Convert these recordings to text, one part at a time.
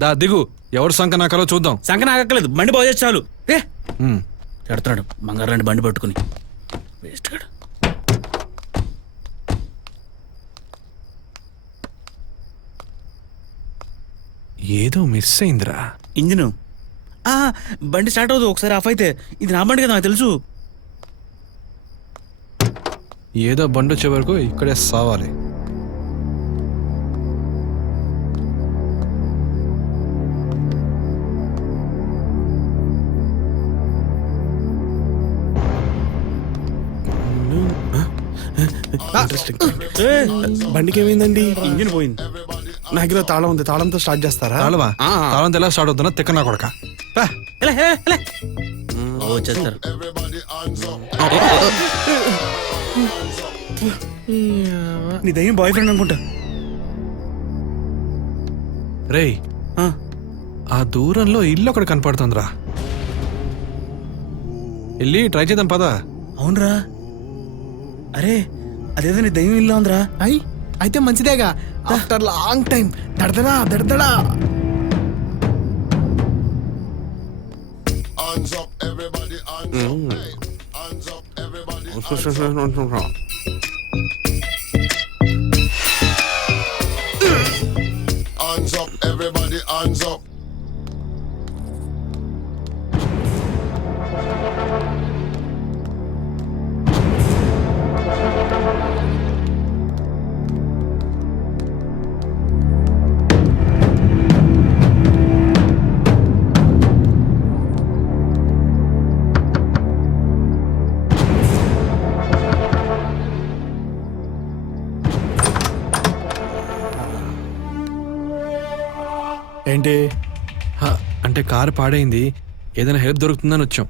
దా దిగు, ఎవరు సంక నాకాలో చూద్దాం. సంక నాకక్కలేదు, బండి బాగు చేసి చాలు. ఏ చెడుతున్నాడు బంగారు లాంటి బండి పట్టుకుని వేస్ట్ కాడు. ఏదో మిస్ అయిందిరా. ఇంజిన్ బండి స్టార్ట్ అవుతుంది, ఒకసారి ఆఫ్ అయితే. ఇది నా బండి కదా, నాకు తెలుసు. ఏదో బండి వచ్చే వరకు ఇక్కడే సావాలి. బండికి ఏమైందండి? ఇంజిన్ పోయింది. నా దగ్గర తాళం ఉంది, తాళంతో స్టార్ట్ చేస్తారా? తాళమా? తాళం ఎలా స్టార్ట్ అవుతున్నా తిక్క నా కొడక. వచ్చేస్తారు. నీ దయ్యం బాయ్ ఫ్రెండ్ అనుకుంటా. రేయ్, ఆ దూరంలో ఇల్లు ఒకటి కనపడుతుందిరా. వెళ్ళి ట్రై చేద్దాం పదా. అవునరా, అరే అదేదో నీ దయ్యం ఇల్లు ఉందిరా. అయితే మంచిదేగా. ఆఫ్టర్ లాంగ్ టైం దడదడా దడదడా. Hands up, everybody, hands up. Hands up, everybody, hands up. Hands up, everybody, hands up. ఏంటి? అంటే కారు పాడైంది, ఏదైనా హెల్ప్ దొరుకుతుందని వచ్చాం.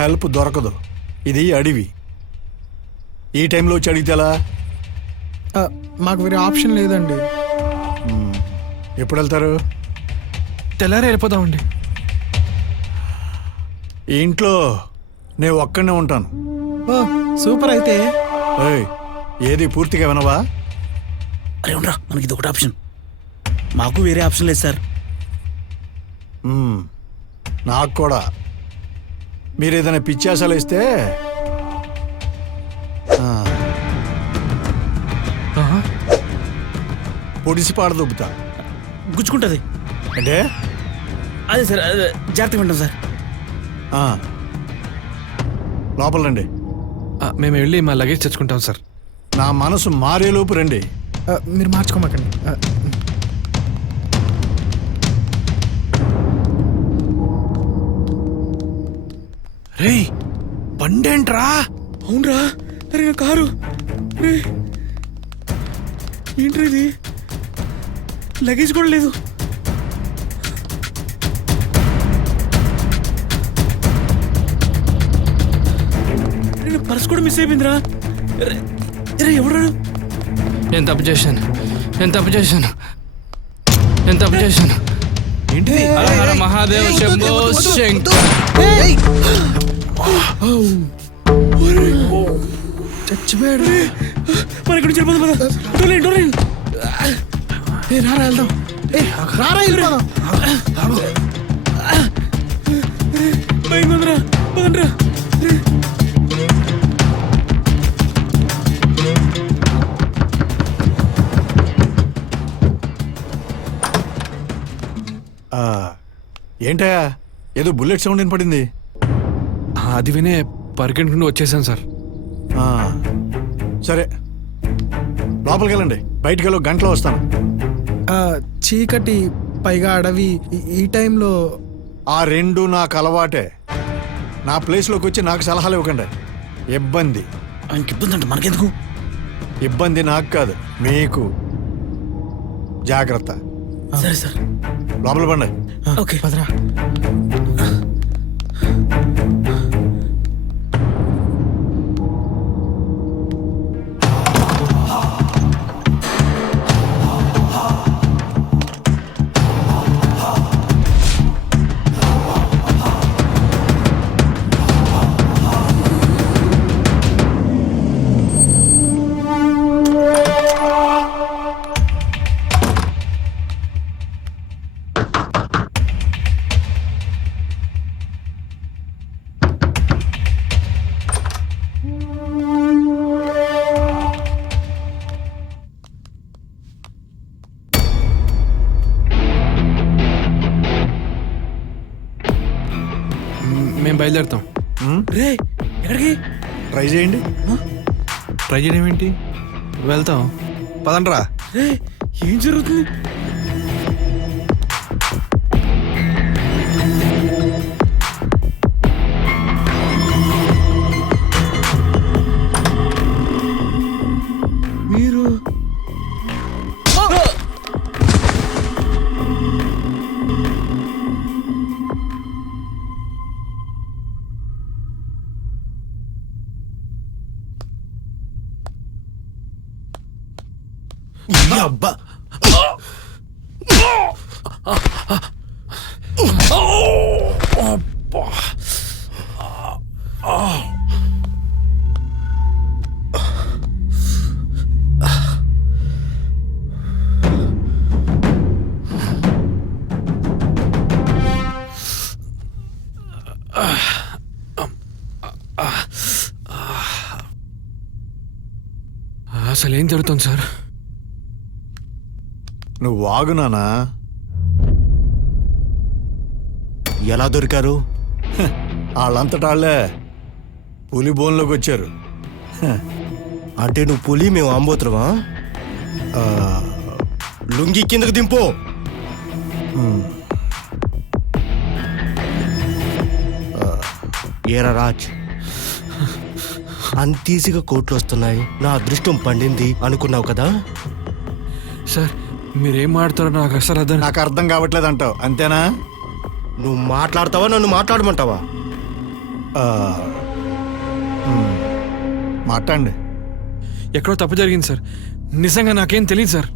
హెల్ప్ దొరకదు, ఇది అడవి. ఈ టైంలో వచ్చి అడిగితేలా? మాకు వేరే ఆప్షన్ లేదండి. ఎప్పుడు వెళ్తారు? తెల్లారే వెళ్ళిపోదామండి. ఈ ఇంట్లో నేను ఒక్కడనే ఉంటాను. సూపర్. అయితే ఏయ్, ఏది పూర్తిగా వినవా? అరే ఉండరా, మనకి ఇది ఒకటి ఆప్షన్. మాకు వేరే ఆప్షన్ లేదు సార్. నాకు కూడా. మీరు ఏదైనా పిచ్చాసాలు ఇస్తే పొడిసి పాడదొబ్బుతా. గుచ్చుకుంటుంది అంటే అదే సార్, అదే జాగ్రత్తగా ఉంటాం సార్. లోపల రండి. మేము వెళ్ళి మా లగేజ్ తెచ్చుకుంటాం సార్. నా మనసు మారేలోపు రండి. మీరు మార్చుకోమాకండి. రేయ్, బండేంట్రా? అవునరా, అరే నా కారు. ఏంట్రా ఇది? లగేజ్ కూడా లేదు. పర్స్ కూడా మిస్ అయిపోయిందిరా. ఎవరు? నేను తప్పు చేశాను. ఏంటిది? హర హర మహాదేవ శంభో శంకర్. చచ్చిపోయాడు. మన ఇక్కడ నుంచి వెళ్ళిపోదాం పద. డోర్లేండి. రారా వెళ్దాం. రారా వెళ్ళిపోదాం. భయంగా ఉందిరా, పదండ్రా. ఏంటయ్యా, ఏదో బుల్లెట్ సౌండ్ వినపడింది. అది వినే పరిగెట్టుకుంటూ వచ్చేసాను సార్. సరే, లోపలికి వెళ్ళండి. బయటికి వెళ్ళి గంటలో వస్తాను. చీకటి, పైగా అడవి. ఈ టైంలో ఆ రెండు నాకు అలవాటే. నా ప్లేస్లోకి వచ్చి నాకు సలహాలు ఇవ్వకండి. ఇబ్బంది. ఆయనకి ఇబ్బంది అంటే మనకెందుకు? ఇబ్బంది నాకు కాదు, మీకు. జాగ్రత్త. సరే సార్, లోపల పండి. ఓకే పదరా. మేము బయలుదేరుతాం. రే ఎక్కడికి? ట్రై చేయండి. ట్రై చేయడం ఏంటి? వెళ్తాం, పదండ్రా. రే ఏం జరుగుతుంది? మీరు అబ్బా అసలు ఏం జరుగుతుంది సార్? నువ్వు వాగునానా? ఎలా దొరికారు? వాళ్ళంతటా వాళ్ళే పులి బోన్లోకి వచ్చారు. అంటే నువ్వు పులి, మేము ఆంబోతురమా? లుంగి కిందకు దింపు. ఏరా రాజ్, అంత ఈజీగా కోట్లు వస్తున్నాయి, నా అదృష్టం పండింది అనుకున్నావు కదా? సార్ మీరేం మాట్లాడతారో నాకు అసలు అర్థం. నాకు అర్థం కావట్లేదు అంటావు అంతేనా? నువ్వు మాట్లాడతావా, నన్ను మాట్లాడమంటావా? మాట్లాడండి. ఎక్కడో తప్పు జరిగింది సార్, నిజంగా నాకేం తెలియదు సార్.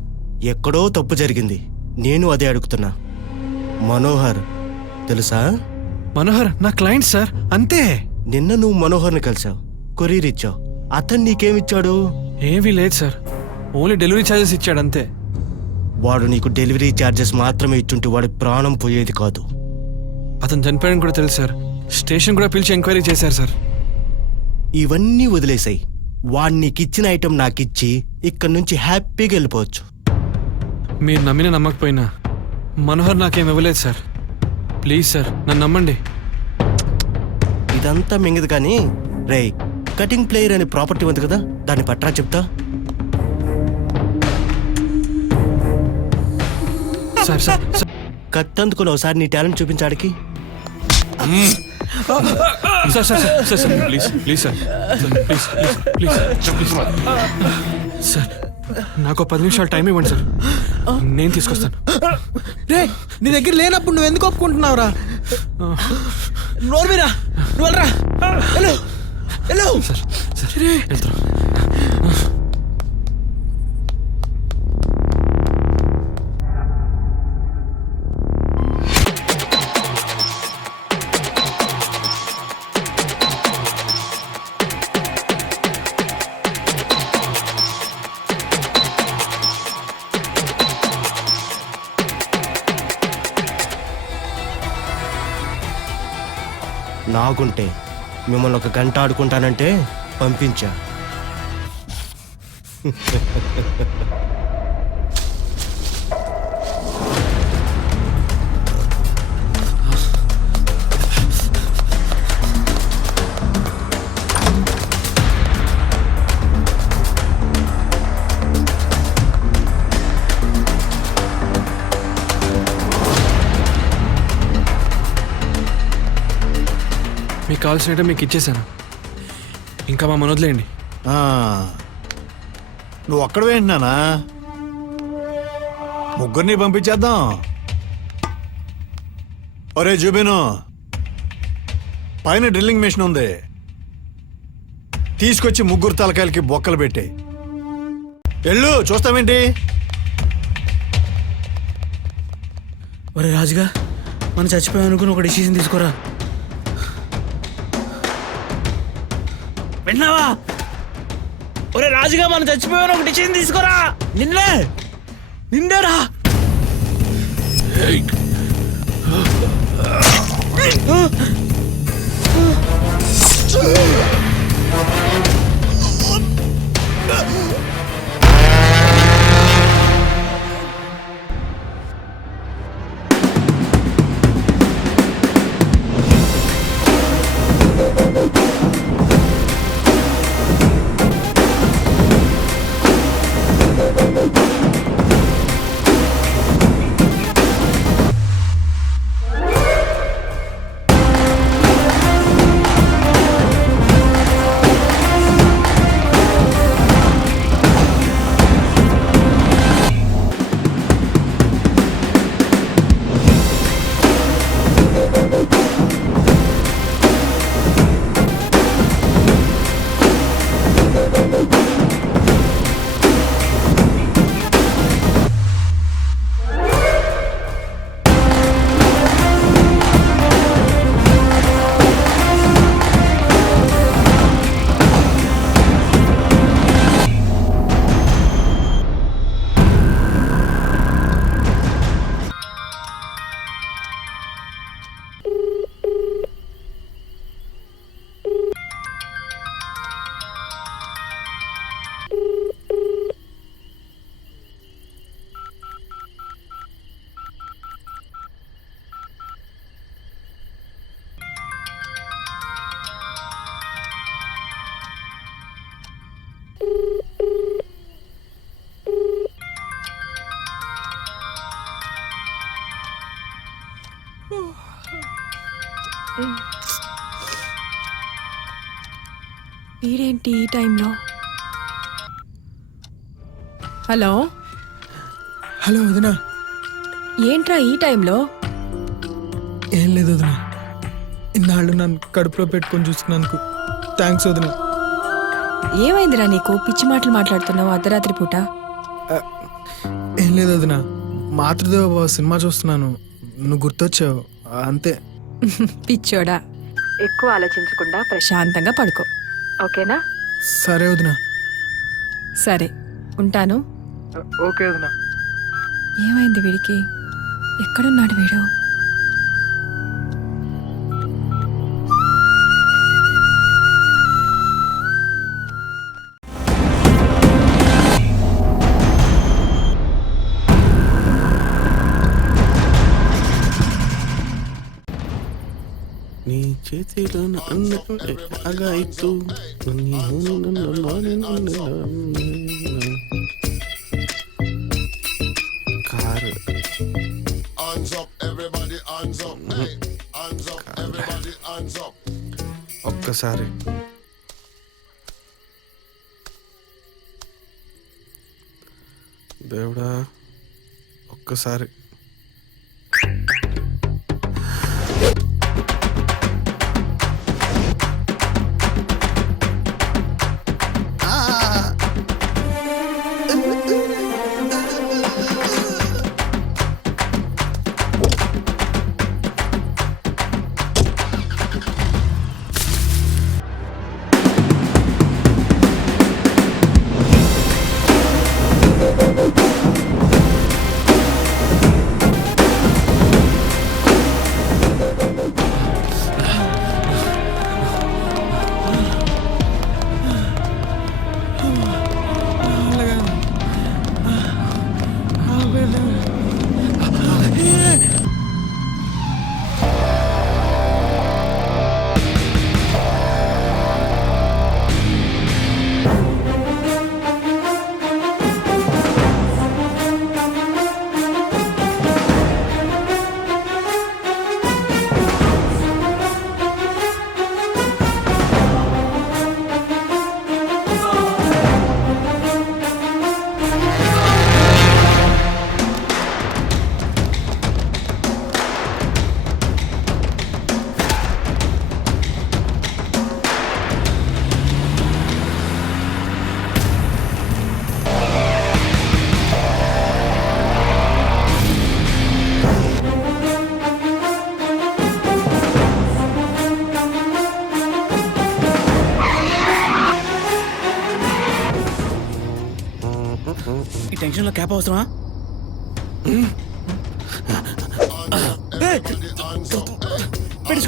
ఎక్కడో తప్పు జరిగింది, నేను అదే అడుగుతున్నా. మనోహర్ తెలుసా? మనోహర్ నా క్లయింట్ సార్, అంతే. నిన్న నువ్వు మనోహర్ని కలిసావు, కొరియర్ ఇచ్చావు. అతను నీకేమిచ్చాడు? ఏమీ లేదు సార్, ఓన్లీ డెలివరీ ఛార్జెస్ ఇచ్చాడు అంతే. వాడు నీకు డెలివరీ ఛార్జెస్ మాత్రమే ఇచ్చుంటే వాడి ప్రాణం పోయేది కాదు. అతను చనిపోయాడని కూడా తెలుసు సార్, స్టేషన్ కూడా పిలిచి ఎంక్వైరీ చేశారు సార్. ఇవన్నీ వదిలేసాయి. వాడు నీకిచ్చిన ఐటెం నాకిచ్చి ఇక్కడి నుంచి హ్యాపీగా వెళ్ళిపోవచ్చు. మీరు నమ్మినా నమ్మకపోయినా మనోహర్ నాకేం ఇవ్వలేదు సార్. ప్లీజ్ సార్ నన్ను నమ్మండి. ఇదంతా మింగదు కానీ రేయ్, కటింగ్ ప్లేయర్ అనే ప్రాపర్టీ ఉంది కదా, దాన్ని పట్రా చెప్తా. సార్ సార్ సార్, కత్తందుకుని ఒకసారి నీ టాలెంట్ చూపించాడికి. Sir sir sir sir please please sir, please please please sir, నాకు 10 నిమిషాలు టైం ఇవ్వండి సార్, నేను తీసుకొస్తాను. రే నీ దగ్గర లేనప్పుడు నువ్వు ఎందుకు ఒప్పుకుంటున్నావురా? నోరు మీరా, నువ్వు వెళ్ళరా, వెళ్ళు వెళ్ళు. సార్ సార్ వెళ్తాను. నాగుంటే మిమ్మల్ని 1 గంట ఆడుకుంటానంటే పంపించా. మీకు కావాల్సినట్టు మీకు ఇచ్చేసాను, ఇంకా మా మనోదిలేండి. నువ్వు ఒక్కడవే ఏంటన్నా? ముగ్గురిని పంపించేద్దాం. ఒరే జుబిను, పైన డ్రిల్లింగ్ మెషిన్ ఉంది, తీసుకొచ్చి ముగ్గురు తలకాయలకి బొక్కలు పెట్టి వెళ్ళు. చూస్తావేంటి? ఒరే రాజుగా, మనం చచ్చిపోయాం అనుకుని ఒక డిసిషన్ తీసుకోరా. విన్నావా? ఒరే రాజుగా, మనం చచ్చిపోయాను ఒక డిసిషన్ తీసుకోరా. నిన్నేరా. వీడేంటి ఈ టైంలో? హలో హలో వదినా. ఏంట్రా ఈ టైంలో? ఏం లేదు వదినా, ఇన్నాళ్ళు నన్ను కడుపులో పెట్టుకొని చూసుకున్నందుకు థ్యాంక్స్ వదినా. ఏమైందిరా నీకు? పిచ్చి మాటలు మాట్లాడుతున్నావు అర్ధరాత్రి పూట. ఏం లేదు వదినా, మాతృదేవ సినిమా చూస్తున్నాను, నువ్వు గుర్తొచ్చావు అంతే. పిచ్చోడా, ఎక్కువ ఆలోచించకుండా ప్రశాంతంగా పడుకో, ఓకేనా? సరే వదినా. సరే ఉంటాను. ఓకే వదినా. ఏమైంది వీడికి? ఎక్కడున్నాడు వీడు? నీ చేతిలో అగాయితూ కారు ఒక్కసారి దేవుడా ఒక్కసారి ఈ టెన్షన్ లో క్యాప్ అవసరమా?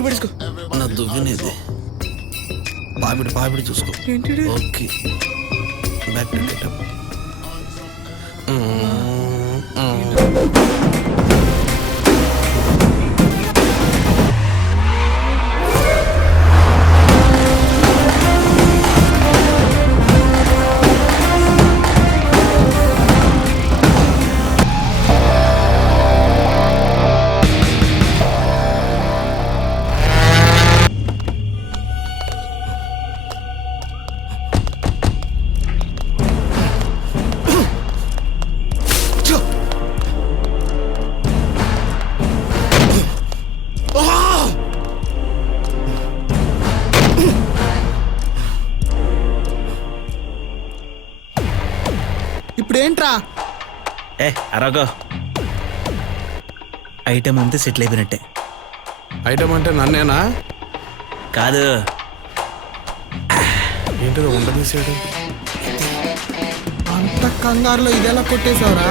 పెట్టుకో నా దువ్వినేది పాపిడి చూసుకో. Okay back to get up. ఇప్పుడు ఏంట్రా? ఏ అరగో, ఐటమ్ అంతా సెటిల్ అయిపోయినట్టే. ఐటమ్ అంటే నన్నేనా? కాదు, ఏంటిదో ఉండదీసాడు. అంత కంగారులో ఇదెలా కొట్టేశావురా?